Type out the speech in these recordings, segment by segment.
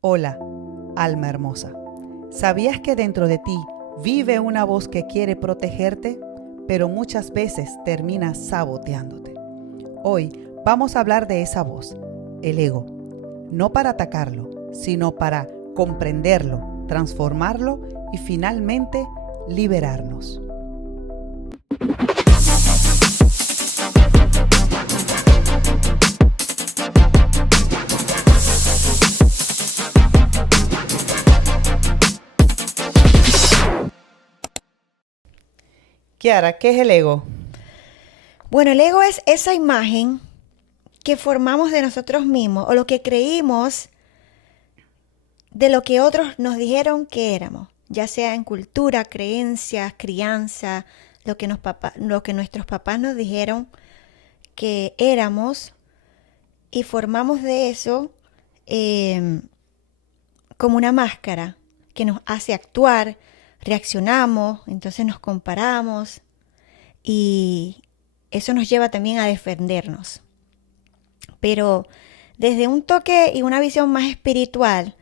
Hola, alma hermosa. ¿Sabías que dentro de ti vive una voz que quiere protegerte, pero muchas veces termina saboteándote? Hoy vamos a hablar de esa voz, el ego, no para atacarlo, sino para comprenderlo, transformarlo y finalmente liberarnos. Kiara, ¿qué es el ego? Bueno, el ego es esa imagen que formamos de nosotros mismos o lo que creímos de lo que otros nos dijeron que éramos, ya sea en cultura, creencias, crianza, lo que nuestros papás nos dijeron que éramos y formamos de eso como una máscara que nos hace actuar, reaccionamos, entonces nos comparamos y eso nos lleva también a defendernos. Pero desde un toque y una visión más espiritual,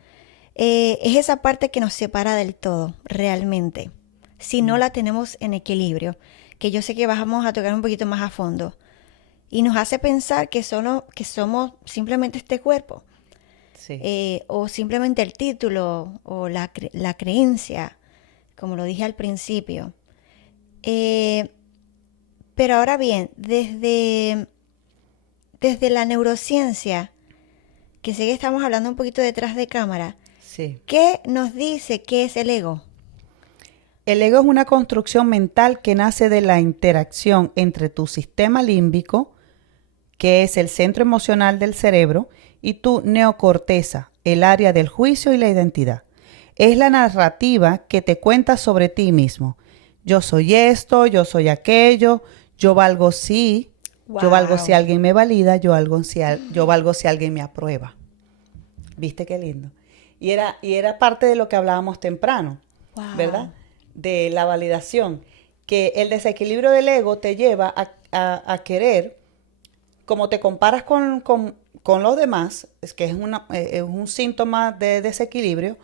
es esa parte que nos separa del todo, realmente, si no la tenemos en equilibrio, que yo sé que vamos a tocar un poquito más a fondo, y nos hace pensar que somos simplemente este cuerpo, Sí. o simplemente el título, o la creencia, como lo dije al principio. Pero ahora bien, desde la neurociencia, que sé que estamos hablando un poquito detrás de cámara, Sí. ¿qué nos dice qué es el ego? El ego es una construcción mental que nace de la interacción entre tu sistema límbico, que es el centro emocional del cerebro, y tu neocorteza, el área del juicio y la identidad. Es la narrativa que te cuenta sobre ti mismo. Yo soy esto, yo soy aquello, yo valgo si, yo valgo si Wow. alguien me valida, yo valgo si alguien me aprueba. ¿Viste qué lindo? Y era parte de lo que hablábamos temprano, ¿verdad? Wow. De la validación, que el desequilibrio del ego te lleva a querer, como te comparas con los demás, es que es un síntoma de desequilibrio,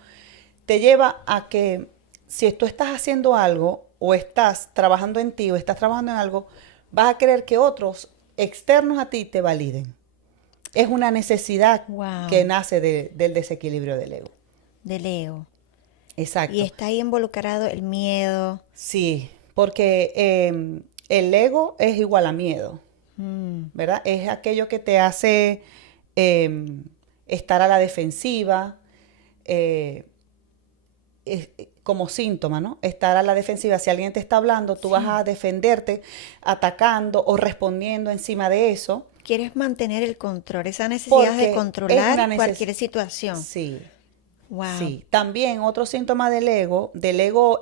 te lleva a que si tú estás haciendo algo o estás trabajando en ti o estás trabajando en algo, vas a querer que otros externos a ti te validen. Es una necesidad que Wow. nace del desequilibrio del ego. Del ego. Y Exacto. está ahí involucrado el miedo. Sí, porque el ego es igual a miedo, Mm, ¿verdad? Es aquello que te hace eh, estar a la defensiva, eh, como síntoma, ¿no? Estar a la defensiva. Si alguien te está hablando, tú vas sí. a defenderte atacando o respondiendo encima de eso, Quieres mantener el control, esa necesidad de porque es una controlar necesidad. cualquier situación. Sí, Wow. sí. También otro síntoma del ego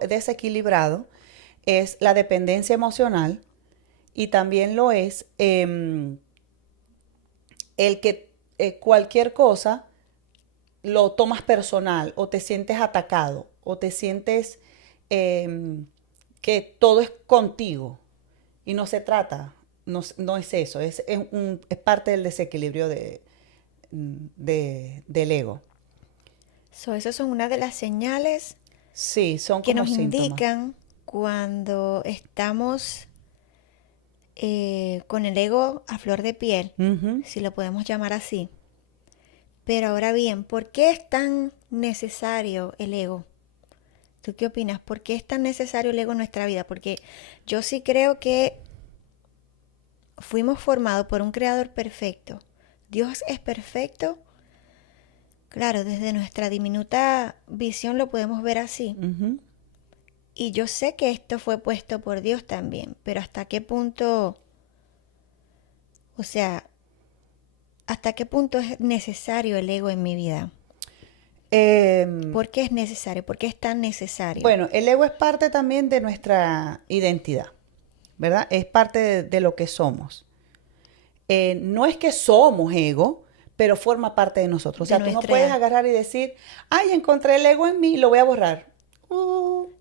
desequilibrado, es la dependencia emocional y también lo es el que cualquier cosa lo tomas personal o te sientes atacado o te sientes que todo es contigo y no se trata, no es eso, es parte del desequilibrio del ego. So, esas son una de las señales Sí, son que como nos síntomas. indican cuando estamos con el ego a flor de piel, Ujú. si lo podemos llamar así. Pero ahora bien, ¿por qué es tan necesario el ego? ¿Tú qué opinas? ¿Por qué es tan necesario el ego en nuestra vida? Porque yo sí creo que fuimos formados por un creador perfecto. Dios es perfecto. Claro, desde nuestra diminuta visión lo podemos ver así. Ujú. Y yo sé que esto fue puesto por Dios también, pero ¿hasta qué punto, o sea, hasta qué punto es necesario el ego en mi vida? Em, ¿Por qué es necesario? ¿Por qué es tan necesario? bueno, el ego es parte también de nuestra identidad, ¿verdad? Es parte de lo que somos. No es que somos ego, pero forma parte de nosotros. O De sea, tú no puedes nuestra... agarrar y decir, ay, encontré el ego en mí, lo voy a borrar.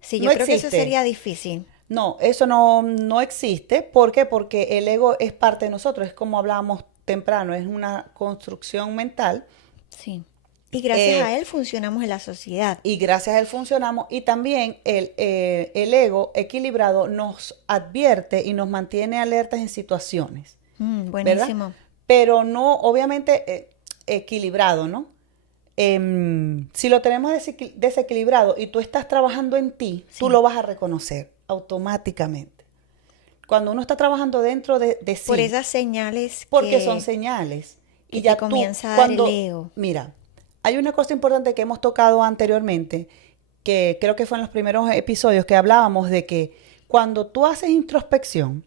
Sí, No yo creo que eso existe. sería difícil. No, eso no existe. ¿Por qué? Porque el ego es parte de nosotros. Es como hablábamos temprano, es una construcción mental Sí. Y gracias a él funcionamos en la sociedad. Y gracias a él funcionamos. Y también el ego equilibrado nos advierte y nos mantiene alertas en situaciones. Buenísimo. ¿Verdad? Pero no, obviamente, equilibrado, ¿no? Si lo tenemos desequilibrado y tú estás trabajando en ti, Sí. tú lo vas a reconocer automáticamente. Cuando uno está trabajando dentro de sí. Por esas señales Porque son señales. que Y ya te comienza a dar el ego. Mira, hay una cosa importante que hemos tocado anteriormente, que creo que fue en los primeros episodios que hablábamos de que cuando tú haces introspección,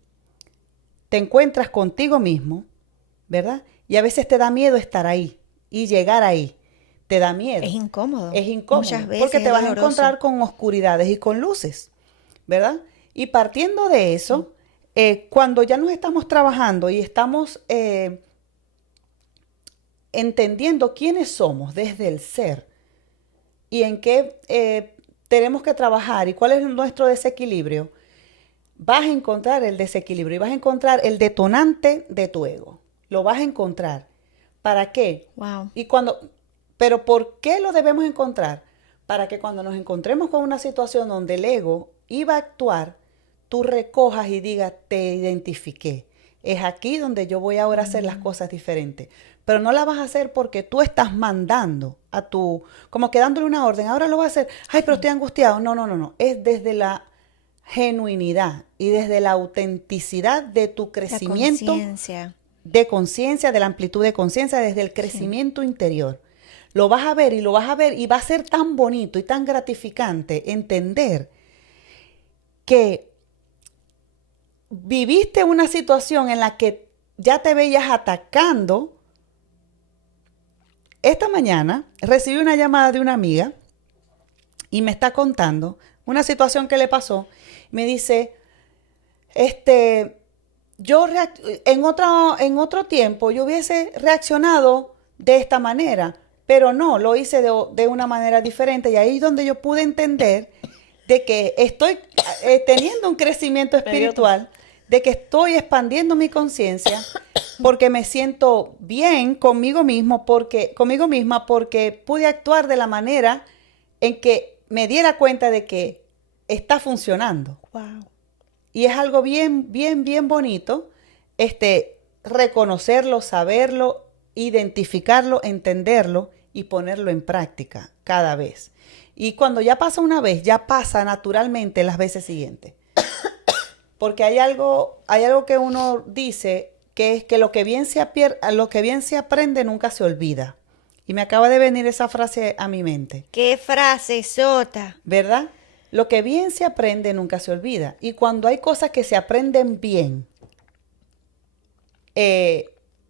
te encuentras contigo mismo, ¿verdad? Y a veces te da miedo estar ahí y llegar ahí. Te da miedo. Es incómodo. Es incómodo. Muchas veces porque te vas doloroso. a encontrar con oscuridades y con luces, ¿verdad? Y partiendo de eso, cuando ya nos estamos trabajando y estamos entendiendo quiénes somos desde el ser y en qué tenemos que trabajar y cuál es nuestro desequilibrio, vas a encontrar el desequilibrio y vas a encontrar el detonante de tu ego. Lo vas a encontrar. ¿Para qué? Wow. Pero ¿por qué lo debemos encontrar? Para que cuando nos encontremos con una situación donde el ego iba a actuar, tú recojas y digas, te identifiqué. Es aquí donde yo voy ahora a hacer las cosas diferentes. Pero no la vas a hacer porque tú estás mandando como que dándole una orden. Ahora lo voy a hacer. Ay, pero estoy angustiado. No. Es desde la genuinidad y desde la autenticidad de tu crecimiento. La conciencia. De conciencia, de la amplitud de conciencia, desde el crecimiento interior. Lo vas a ver y y va a ser tan bonito y tan gratificante entender que viviste una situación en la que ya te veías atacando. Esta mañana recibí una llamada de una amiga y me está contando una situación que le pasó. Me dice, yo en otro tiempo yo hubiese reaccionado de esta manera, pero no, lo hice de una manera diferente y ahí es donde yo pude entender de que estoy teniendo un crecimiento espiritual, de que estoy expandiendo mi conciencia porque me siento bien conmigo misma porque pude actuar de la manera en que me diera cuenta de que está funcionando. Wow. Y es algo bien, bien, bien bonito, reconocerlo, saberlo, identificarlo, entenderlo y ponerlo en práctica cada vez. Y cuando ya pasa una vez, ya pasa naturalmente las veces siguientes. Porque hay algo que uno dice, que es que lo que bien se aprende nunca se olvida. Y me acaba de venir esa frase a mi mente. ¡Qué frase sota! ¿Verdad? Lo que bien se aprende nunca se olvida. Y cuando hay cosas que se aprenden bien,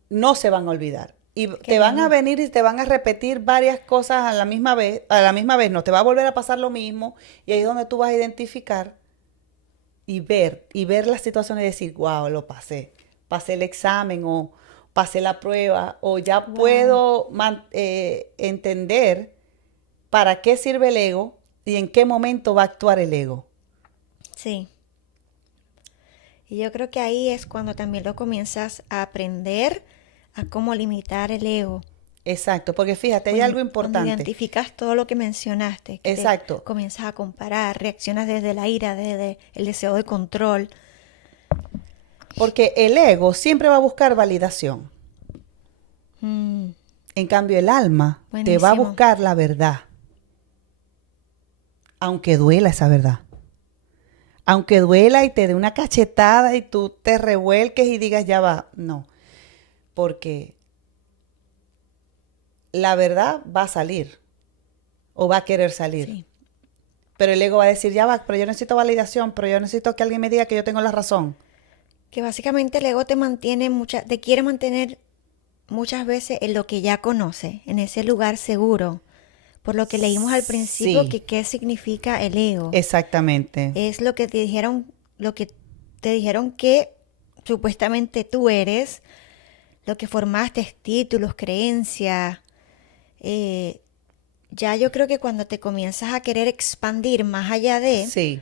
no se van a olvidar. Y te van a venir y te van a repetir varias cosas a la misma vez no, te va a volver a pasar lo mismo. Y ahí es donde tú vas a identificar y ver las situaciones y decir, wow, lo pasé el examen o pasé la prueba o ya puedo entender para qué sirve el ego y en qué momento va a actuar el ego. Sí. Y yo creo que ahí es cuando también lo comienzas a aprender a cómo limitar el ego. Exacto, porque fíjate, hay algo importante. Cuando identificas todo lo que mencionaste. Que exacto. Comienzas a comparar, reaccionas desde la ira, desde el deseo de control. Porque el ego siempre va a buscar validación. En cambio, el alma te va a buscar la verdad. Aunque duela esa verdad. Aunque duela y te dé una cachetada y tú te revuelques y digas, ya va. No. Porque la verdad va a salir. O va a querer salir. Sí. Pero el ego va a decir, ya va, pero yo necesito validación, pero yo necesito que alguien me diga que yo tengo la razón. Que básicamente el ego te quiere mantener muchas veces en lo que ya conoce, en ese lugar seguro. Por lo que leímos al principio, sí. ¿Qué significa el ego? Exactamente. Es lo que te dijeron que supuestamente tú eres, lo que formaste, títulos, creencias. Ya yo creo que cuando te comienzas a querer expandir más allá de, sí.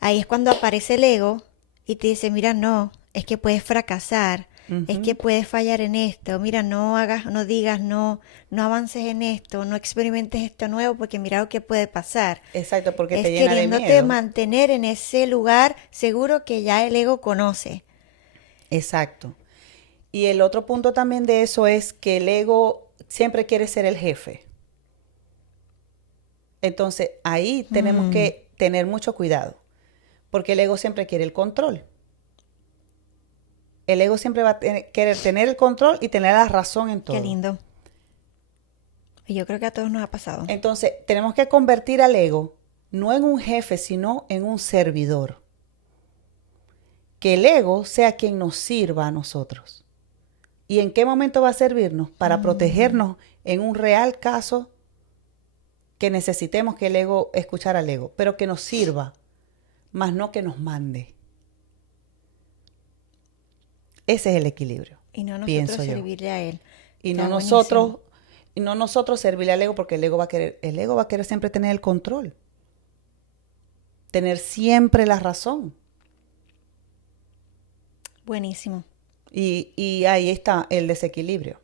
Ahí es cuando aparece el ego y te dice, mira, no, es que puedes fracasar, es que puedes fallar en esto, mira, no hagas, no digas, no avances en esto, no experimentes esto nuevo porque mira lo que puede pasar. Exacto, porque Es te llena de queriéndote miedo. mantener en ese lugar seguro que ya el ego conoce. Exacto. Y el otro punto también de eso es que el ego siempre quiere ser el jefe. Entonces, ahí tenemos que tener mucho cuidado, porque el ego siempre quiere el control. El ego siempre va a querer tener el control y tener la razón en todo. Qué lindo. Y yo creo que a todos nos ha pasado. Entonces, tenemos que convertir al ego no en un jefe, sino en un servidor. Que el ego sea quien nos sirva a nosotros. ¿Y en qué momento va a servirnos? Para protegernos en un real caso que necesitemos que el ego, escuchar al ego, pero que nos sirva, más no que nos mande. Ese es el equilibrio. Y no pienso nosotros yo. servirle a él. Y Está no buenísimo. nosotros servirle al ego, porque el ego va a querer siempre tener el control. Tener siempre la razón. Buenísimo. Y ahí está el desequilibrio.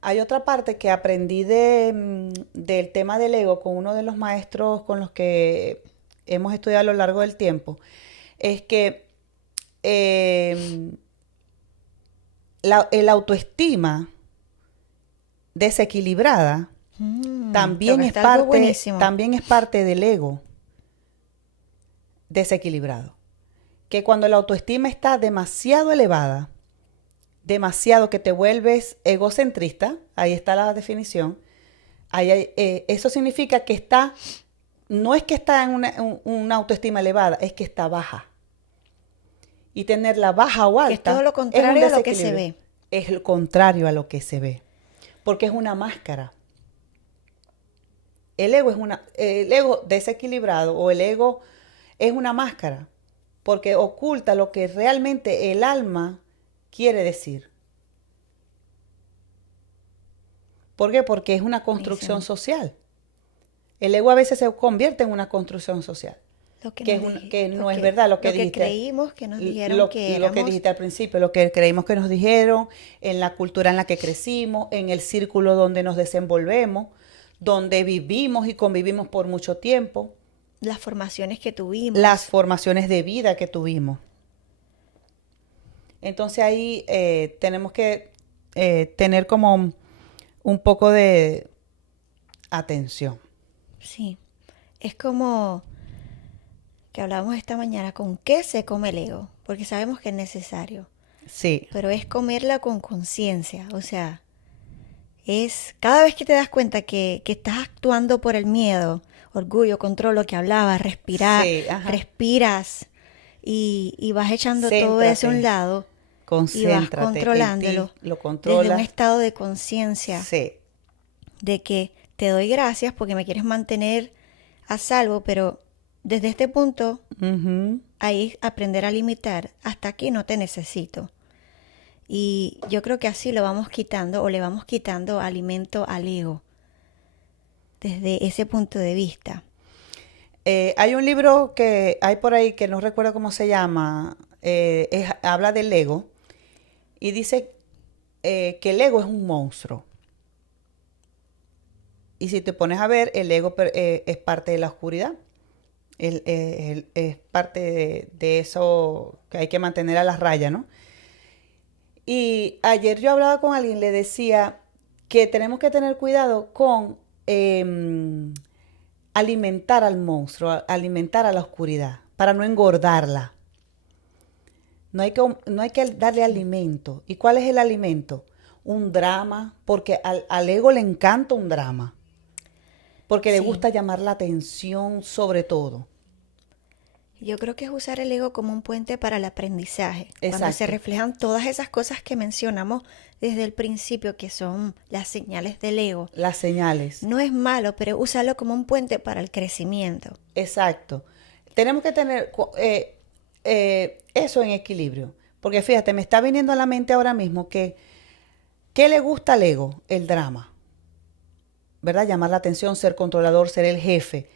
Hay otra parte que aprendí del tema del ego con uno de los maestros con los que hemos estudiado a lo largo del tiempo. Es que el autoestima desequilibrada también es tocaste algo parte, buenísimo. también es parte del ego desequilibrado. Que cuando la autoestima está demasiado elevada, demasiado que te vuelves egocentrista, ahí está la definición, eso significa que no es que está en una autoestima elevada, es que está baja. Y tenerla baja o alta Que es todo lo contrario a lo que se ve. Es lo contrario a lo que se ve, porque es una máscara. El ego desequilibrado o el ego es una máscara, porque oculta lo que realmente el alma quiere decir. ¿Por qué? Porque es una construcción Buenísimo. social. El ego a veces se convierte en una construcción social. Lo que, Que, que no es verdad lo que dijiste. creímos que nos dijeron lo, que lo que éramos. dijiste al principio, lo que creímos que nos dijeron, en la cultura en la que crecimos, en el círculo donde nos desenvolvemos, donde vivimos y convivimos por mucho tiempo. Las formaciones que tuvimos. Las formaciones de vida que tuvimos. Entonces ahí tenemos que tener como un poco de atención. Sí. Es como que hablábamos esta mañana, ¿con qué se come el ego? Porque sabemos que es necesario. Sí. Pero es comerla con conciencia. O sea, es cada vez que te das cuenta que estás actuando por el miedo, orgullo, control, lo que hablabas, respirar, Sí, ajá. respiras y vas echando todo eso a un Céntrate. lado y vas Concéntrate controlándolo en ti, lo desde controlas. un estado de conciencia Sí. de que te doy gracias porque me quieres mantener a salvo, pero desde este punto Ujú. ahí aprender a limitar, hasta aquí no te necesito. Y yo creo que así lo vamos quitando o le vamos quitando alimento al ego desde ese punto de vista. Hay un libro que hay por ahí que no recuerdo cómo se llama, habla del ego y dice que el ego es un monstruo. Y si te pones a ver, el ego es parte de la oscuridad. Es parte de eso que hay que mantener a la raya, ¿no? Y ayer yo hablaba con alguien, le decía que tenemos que tener cuidado con alimentar al monstruo, alimentar a la oscuridad, para no engordarla. No hay que darle alimento. ¿Y cuál es el alimento? Un drama, porque al ego le encanta un drama. Porque le Sí. gusta llamar la atención sobre todo. Yo creo que es usar el ego como un puente para el aprendizaje. Cuando se Exacto. reflejan todas esas cosas que mencionamos desde el principio, que son las señales del ego. Las señales. No es malo, pero úsalo como un puente para el crecimiento. Exacto. Tenemos que tener eso en equilibrio. Porque fíjate, me está viniendo a la mente ahora mismo que ¿qué le gusta al ego? El drama. ¿Verdad? Llamar la atención, ser controlador, ser el jefe.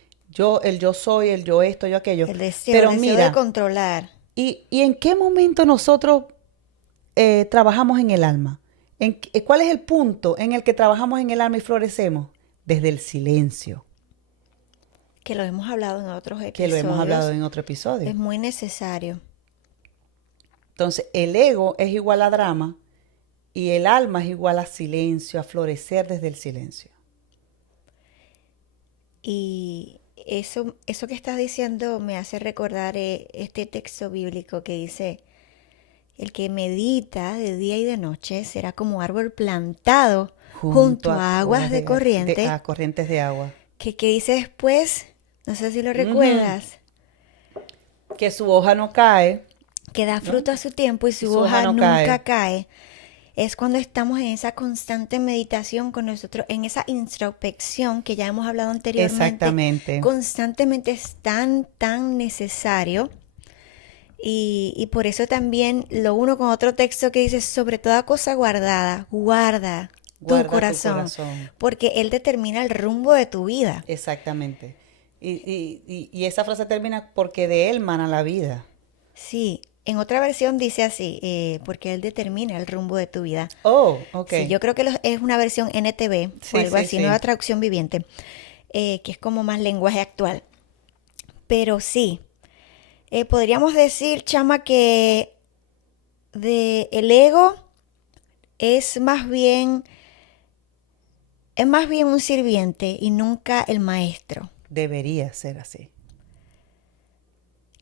El yo soy, el yo esto, yo aquello. El deseo, Pero el deseo mira, de controlar. ¿Y en qué momento nosotros trabajamos en el alma? ¿Cuál es el punto en el que trabajamos en el alma y florecemos? Desde el silencio, Que lo hemos hablado en otros que lo hemos hablado episodios. en otro episodio. Es muy necesario. Entonces, el ego es igual a drama y el alma es igual a silencio, a florecer desde el silencio. Y eso que estás diciendo me hace recordar este texto bíblico que dice, el que medita de día y de noche será como árbol plantado junto a aguas de corriente, a corrientes de agua. que dice después, no sé si lo Ujú. recuerdas, Que su hoja no cae, que da ¿no? fruto a su tiempo y su Su hoja hoja no nunca cae. cae. Es cuando estamos en esa constante meditación con nosotros, en esa introspección que ya hemos hablado anteriormente. Exactamente. Constantemente es tan necesario. Y por eso también lo uno con otro texto que dice, sobre toda cosa guardada, guarda tu Guarda tu corazón, corazón. porque él determina el rumbo de tu vida. Exactamente. Y esa frase termina porque de él mana la vida. Sí, en otra versión dice así, porque él determina el rumbo de tu vida. Oh, ok. Sí, yo creo que es una versión NTV o Sí, algo sí, así, sí. nueva traducción viviente, que es como más lenguaje actual. Pero sí, podríamos decir, chama, que el ego es más bien un sirviente y nunca el maestro. Debería ser así.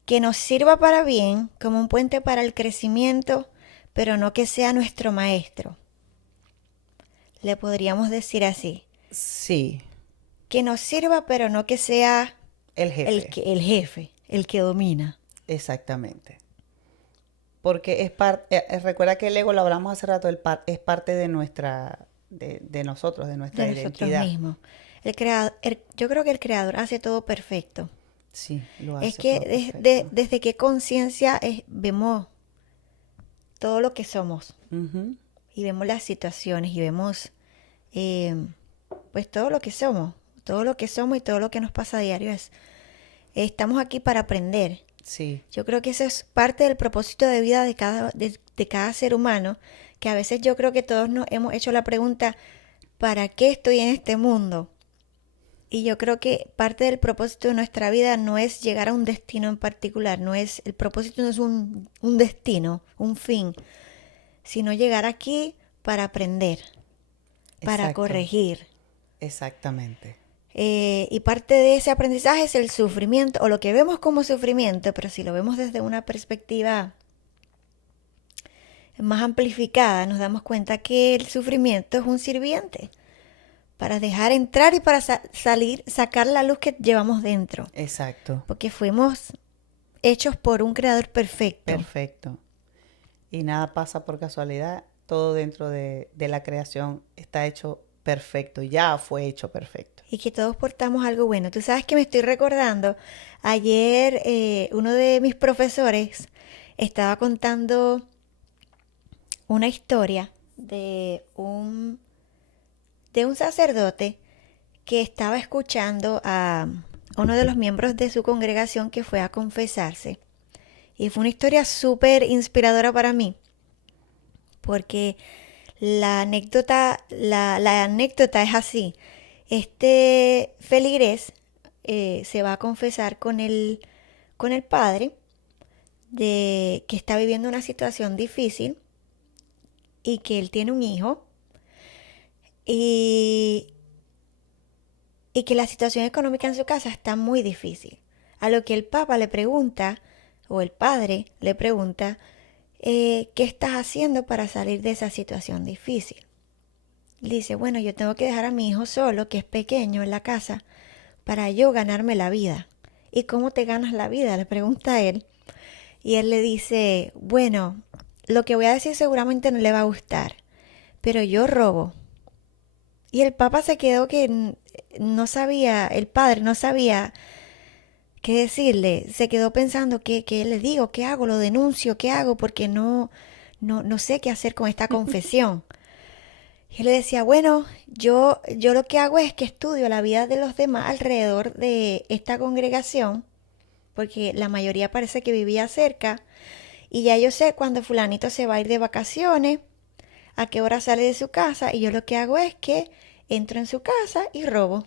Que nos sirva para bien, como un puente para el crecimiento, pero no que sea nuestro maestro. Le podríamos decir así. Sí, Que nos sirva, pero no que sea el jefe. el jefe, el que domina. Exactamente. Porque recuerda que el ego, lo hablamos hace rato, es parte de de nosotros, de nuestra De nosotros identidad. mismos. Yo creo que el creador hace todo perfecto. Sí, lo Es hace que todo perfecto. desde qué conciencia vemos todo lo que somos Ujú. y vemos las situaciones y vemos eh, pues todo lo que somos y todo lo que nos pasa a diario estamos aquí para aprender. Sí, Yo creo que eso es parte del propósito de vida de cada ser humano, que a veces yo creo que todos nos hemos hecho la pregunta, ¿para qué estoy en este mundo? Y yo creo que parte del propósito de nuestra vida no es llegar a un destino en particular, el propósito no es un destino, un fin, sino llegar aquí para aprender, para exacto. corregir. Exactamente. Y parte de ese aprendizaje es el sufrimiento, o lo que vemos como sufrimiento, pero si lo vemos desde una perspectiva más amplificada, nos damos cuenta que el sufrimiento es un sirviente para dejar entrar y para sacar la luz que llevamos dentro. Exacto. Porque fuimos hechos por un creador perfecto. Perfecto. Y nada pasa por casualidad. Todo dentro de la creación está hecho perfecto. Ya fue hecho perfecto. Y que todos portamos algo bueno. Tú sabes que me estoy recordando, ayer uno de mis profesores estaba contando una historia de un sacerdote que estaba escuchando a uno de los miembros de su congregación que fue a confesarse. Y fue una historia súper inspiradora para mí, porque la anécdota es así. Este feligrés se va a confesar con el padre de que está viviendo una situación difícil y que él tiene un hijo y que la situación económica en su casa está muy difícil. A lo que el papa le pregunta, o el padre le pregunta, ¿qué estás haciendo para salir de esa situación difícil? Le dice, bueno, yo tengo que dejar a mi hijo solo, que es pequeño, en la casa, para yo ganarme la vida. ¿Y cómo te ganas la vida? Le pregunta él. Y él le dice, bueno, lo que voy a decir seguramente no le va a gustar, pero yo robo. Y el papa se quedó que no sabía, el padre no sabía qué decirle. Se quedó pensando, ¿qué le digo? ¿Qué hago? ¿Lo denuncio? ¿Qué hago? Porque no sé qué hacer con esta confesión. Y él le decía, bueno, yo lo que hago es que estudio la vida de los demás alrededor de esta congregación porque la mayoría parece que vivía cerca. Y ya yo sé cuando fulanito se va a ir de vacaciones, a qué hora sale de su casa, y yo lo que hago es que entro en su casa y robo.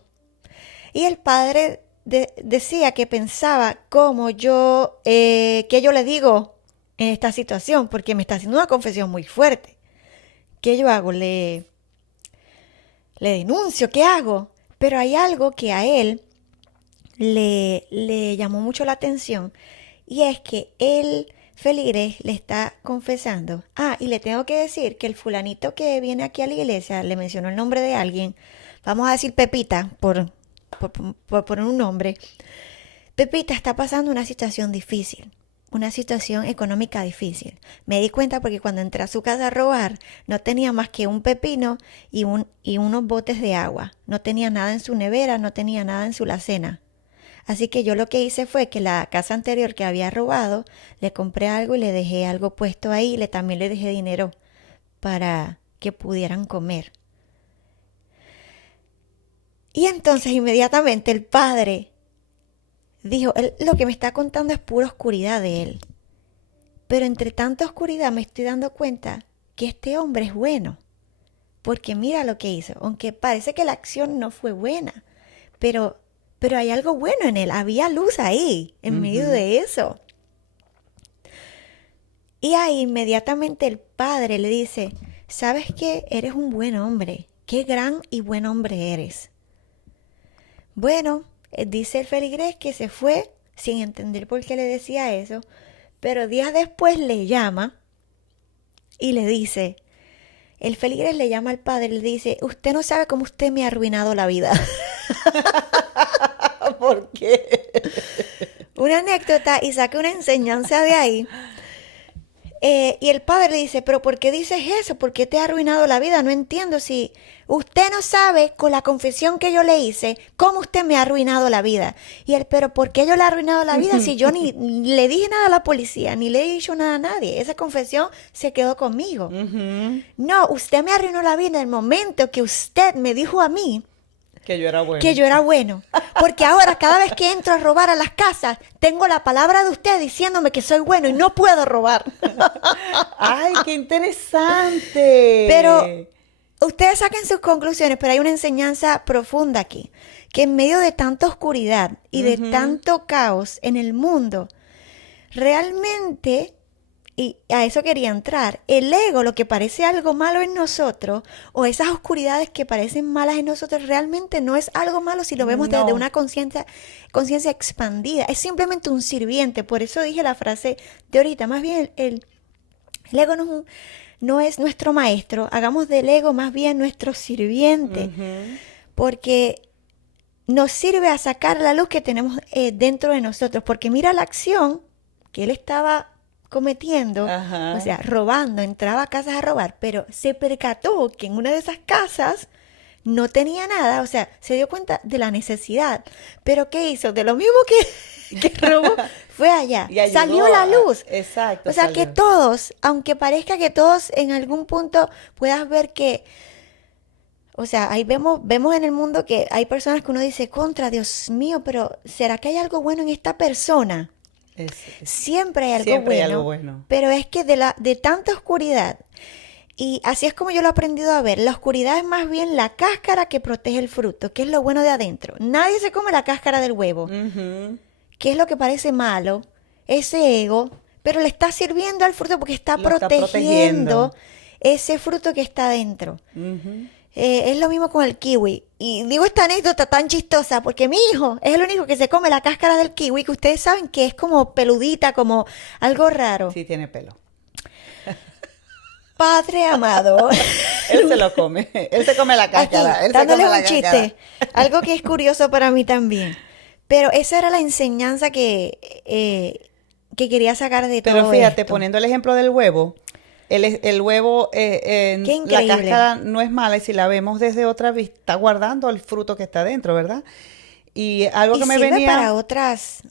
Y el padre decía que pensaba como yo, ¿qué yo le digo en esta situación? Porque me está haciendo una confesión muy fuerte. ¿Qué yo hago? ¿Le denuncio? ¿Qué hago? Pero hay algo que a él le llamó mucho la atención, y es que el feligrés le está confesando. Ah, y le tengo que decir que el fulanito que viene aquí a la iglesia, le mencionó el nombre de alguien, vamos a decir Pepita, por poner un nombre. Pepita está pasando una situación difícil, una situación económica difícil. Me di cuenta porque cuando entré a su casa a robar, no tenía más que un pepino y unos botes de agua. No tenía nada en su nevera, no tenía nada en su alacena. Así que yo lo que hice fue que la casa anterior que había robado, le compré algo y le dejé algo puesto ahí, y también le dejé dinero para que pudieran comer. Y entonces inmediatamente el padre dijo, lo que me está contando es pura oscuridad de él. Pero entre tanta oscuridad me estoy dando cuenta que este hombre es bueno. Porque mira lo que hizo. Aunque parece que la acción no fue buena. Pero hay algo bueno en él. Había luz ahí, en medio de eso. Y ahí inmediatamente el padre le dice, ¿sabes qué? Eres un buen hombre. Qué gran y buen hombre eres. Bueno, dice el feligrés que se fue sin entender por qué le decía eso, pero días después le llama y le dice, el feligrés le llama al padre y le dice, usted no sabe cómo usted me ha arruinado la vida. ¿Por qué? Una anécdota, y saca una enseñanza de ahí. Y el padre le dice, pero ¿por qué dices eso? ¿Por qué te ha arruinado la vida? No entiendo si usted no sabe con la confesión que yo le hice, cómo usted me ha arruinado la vida. Y él, pero ¿por qué yo le he arruinado la vida si yo ni le dije nada a la policía, ni le he dicho nada a nadie? Esa confesión se quedó conmigo. No, usted me arruinó la vida en el momento que usted me dijo a mí que yo era bueno. Que yo era bueno. Porque ahora cada vez que entro a robar a las casas, tengo la palabra de usted diciéndome que soy bueno y no puedo robar. ¡Ay, qué interesante! Pero ustedes saquen sus conclusiones, pero hay una enseñanza profunda aquí. Que en medio de tanta oscuridad y de tanto caos en el mundo, realmente, y a eso quería entrar, el ego, lo que parece algo malo en nosotros, o esas oscuridades que parecen malas en nosotros, realmente no es algo malo si lo vemos desde una conciencia expandida. Es simplemente un sirviente. Por eso dije la frase de ahorita. Más bien el ego no es nuestro maestro. Hagamos del ego más bien nuestro sirviente. Porque nos sirve a sacar la luz que tenemos dentro de nosotros. Porque mira la acción que él estaba cometiendo, o sea, robando, entraba a casas a robar, pero se percató que en una de esas casas no tenía nada, o sea, se dio cuenta de la necesidad, pero ¿qué hizo? De lo mismo que robó, fue allá, salió la luz. Exacto. O sea, que todos, aunque parezca que todos en algún punto puedas ver que, o sea, ahí vemos en el mundo que hay personas que uno dice, contra, Dios mío, pero ¿será que hay algo bueno en esta persona? Siempre hay algo bueno, pero es que de tanta oscuridad, y así es como yo lo he aprendido a ver, la oscuridad es más bien la cáscara que protege el fruto, que es lo bueno de adentro. Nadie se come la cáscara del huevo, que es lo que parece malo, ese ego, pero le está sirviendo al fruto porque está protegiendo ese fruto que está adentro. Es lo mismo con el kiwi. Y digo esta anécdota tan chistosa porque mi hijo es el único que se come la cáscara del kiwi, que ustedes saben que es como peludita, como algo raro. Sí, tiene pelo. Padre amado. Él se lo come. Él se come la cáscara. Aquí, dándole un chiste. Algo que es curioso para mí también. Pero esa era la enseñanza que quería sacar de todo esto. Pero fíjate, poniendo el ejemplo del huevo, el huevo, la cáscara no es mala, y si la vemos desde otra vista, está guardando el fruto que está dentro, ¿verdad? Y algo que me venía... para otras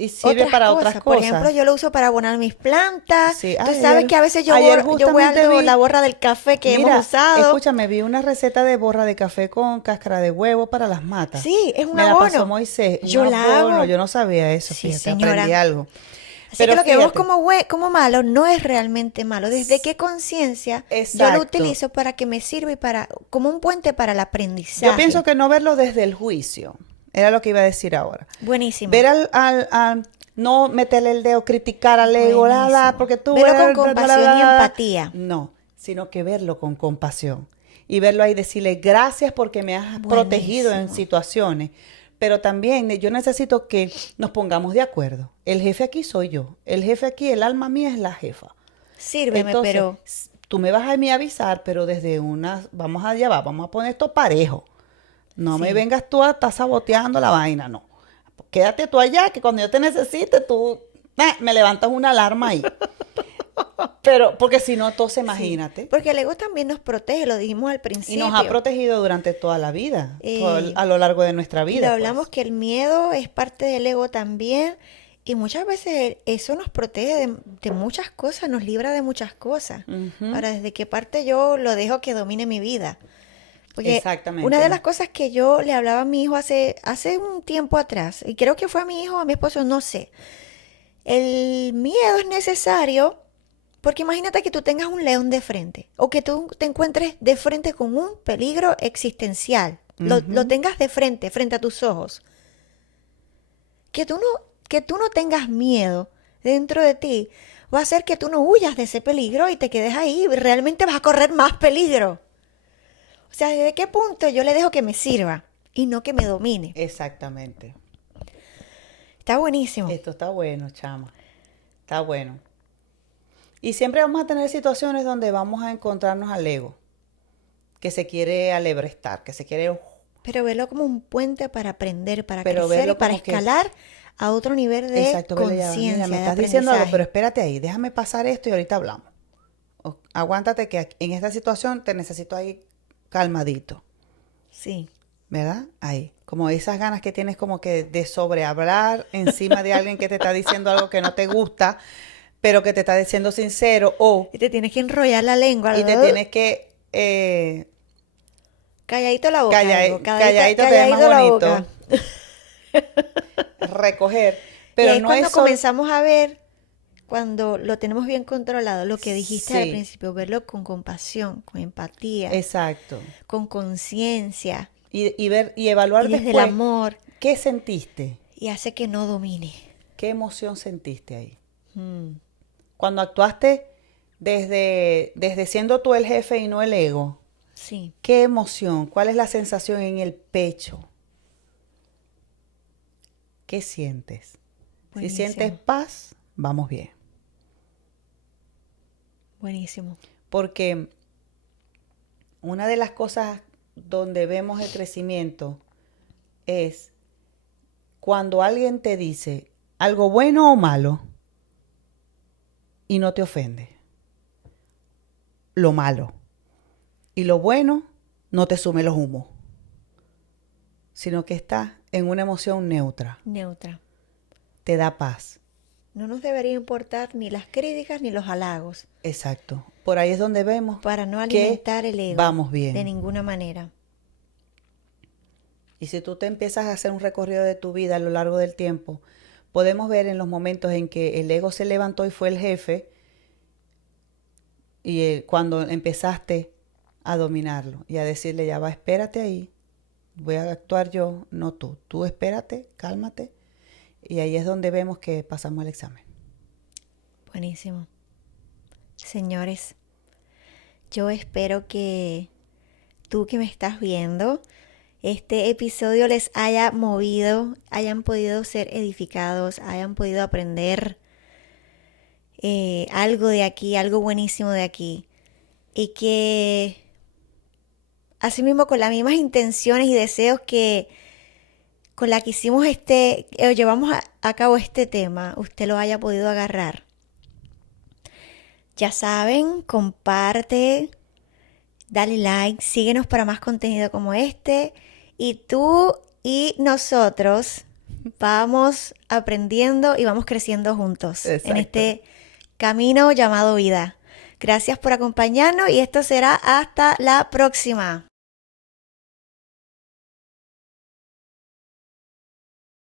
Y sirve para otras Por cosas. ejemplo, yo lo uso para abonar mis plantas. Sí, Tú ayer- sabes que a veces yo ayer voy justamente a vi- la borra del café que Mira, hemos usado. escúchame, vi una receta de borra de café con cáscara de huevo para las matas. Sí, es un Me la pasó abono. Moisés. Yo Un la abono, hago. yo no sabía eso, Sí, fíjate, señora. aprendí algo. Así Pero que lo que vemos fíjate, como malo no es realmente malo. ¿Desde qué conciencia yo lo exacto. utilizo para que me sirva y como un puente para el aprendizaje? Yo pienso que no verlo desde el juicio, era lo que iba a decir ahora. Buenísimo. Ver no meterle el dedo, criticar al ego, Buenísimo. porque tú Verlo con eres, compasión y empatía. No, sino que verlo con compasión. Y verlo ahí, decirle gracias porque me has protegido en Buenísimo. situaciones. Pero también yo necesito que nos pongamos de acuerdo. El jefe aquí soy yo. El jefe aquí, el alma mía es la jefa. Sírveme, Entonces, pero tú me vas a mí avisar, pero vamos a llevar, vamos a poner esto parejo. No me Sí. vengas tú a estar saboteando la vaina, no. Quédate tú allá, que cuando yo te necesite, tú me levantas una alarma ahí. Pero, porque si no, entonces imagínate. porque el ego también nos protege, lo dijimos al Y principio. nos ha protegido durante toda la vida, Eh, a lo largo de nuestra Y vida. lo hablamos pues. que el miedo es parte del ego también. Y muchas veces eso nos protege de muchas cosas, nos libra de muchas cosas. Ujú. Ahora, ¿desde qué parte yo lo dejo que domine mi vida? Porque Exactamente. una de las cosas que yo le hablaba a mi hijo hace un tiempo atrás, y creo que fue a mi hijo o a mi esposo, no sé. El miedo es necesario porque imagínate que tú tengas un león de frente o que tú te encuentres de frente con un peligro existencial. Lo tengas de frente, frente a tus ojos. Que tú no tengas miedo dentro de ti va a hacer que tú no huyas de ese peligro y te quedes ahí. Realmente vas a correr más peligro. O sea, ¿desde qué punto yo le dejo que me sirva y no que me domine? Exactamente. Está buenísimo. Esto está bueno, chama. Está bueno. Y siempre vamos a tener situaciones donde vamos a encontrarnos al ego, que se quiere alebrestar, que se quiere... Pero verlo como un puente para aprender, para Pero crecer y verlo para como que- escalar a otro nivel de Exacto, verle ya, conciencia, mira, me de estás diciendo algo, aprendizaje. pero espérate ahí, déjame pasar esto y ahorita hablamos. Aguántate que en esta situación te necesito ahí calmadito, Sí, ¿verdad? Ahí, como esas ganas que tienes como que de sobrehablar encima de alguien que te está diciendo algo que no te gusta, pero que te está diciendo sincero, y te tienes que enrollar la lengua. y te tienes que Calladito la boca. algo, calladito te ve más calladito la bonito. boca. Recoger, Y pero ahí no cuando es solo... comenzamos a ver, cuando lo tenemos bien controlado, lo que dijiste al Sí. principio, verlo con compasión, con empatía, Exacto. con conciencia Y ver y evaluar y desde el después amor, qué sentiste, y hace que no domine. qué emoción sentiste ahí. Mm, Cuando actuaste desde siendo tú el jefe y no el ego, sí, ¿qué emoción? ¿Cuál es la sensación en el pecho? ¿Qué sientes? Buenísimo. Si sientes paz, vamos bien. buenísimo. Porque una de las cosas donde vemos el crecimiento es cuando alguien te dice algo bueno o malo y no te ofende. Lo malo. Y lo bueno no te sume los humos, sino que está en una emoción neutra. Neutra. Te da paz. No nos debería importar ni las críticas ni los halagos Exacto. Por ahí es donde vemos para no que alimentar el ego vamos bien. de ninguna manera. Y si tú te empiezas a hacer un recorrido de tu vida a lo largo del tiempo, podemos ver en los momentos en que el ego se levantó y fue el jefe, y cuando empezaste a dominarlo y a decirle, ya va, espérate ahí, voy a actuar yo, no tú. Tú espérate, cálmate. Y ahí es donde vemos que pasamos el examen. Buenísimo. Señores, yo espero que tú que me estás viendo, este episodio les haya movido, hayan podido ser edificados, hayan podido aprender algo de aquí, algo buenísimo de aquí. Y que asimismo con las mismas intenciones y deseos que con la que hicimos llevamos a cabo este tema, usted lo haya podido agarrar. Ya saben, comparte, dale like, síguenos para más contenido como este. Y tú y nosotros vamos aprendiendo y vamos creciendo juntos en Exacto. este camino llamado vida. Gracias por acompañarnos y esto será hasta la próxima.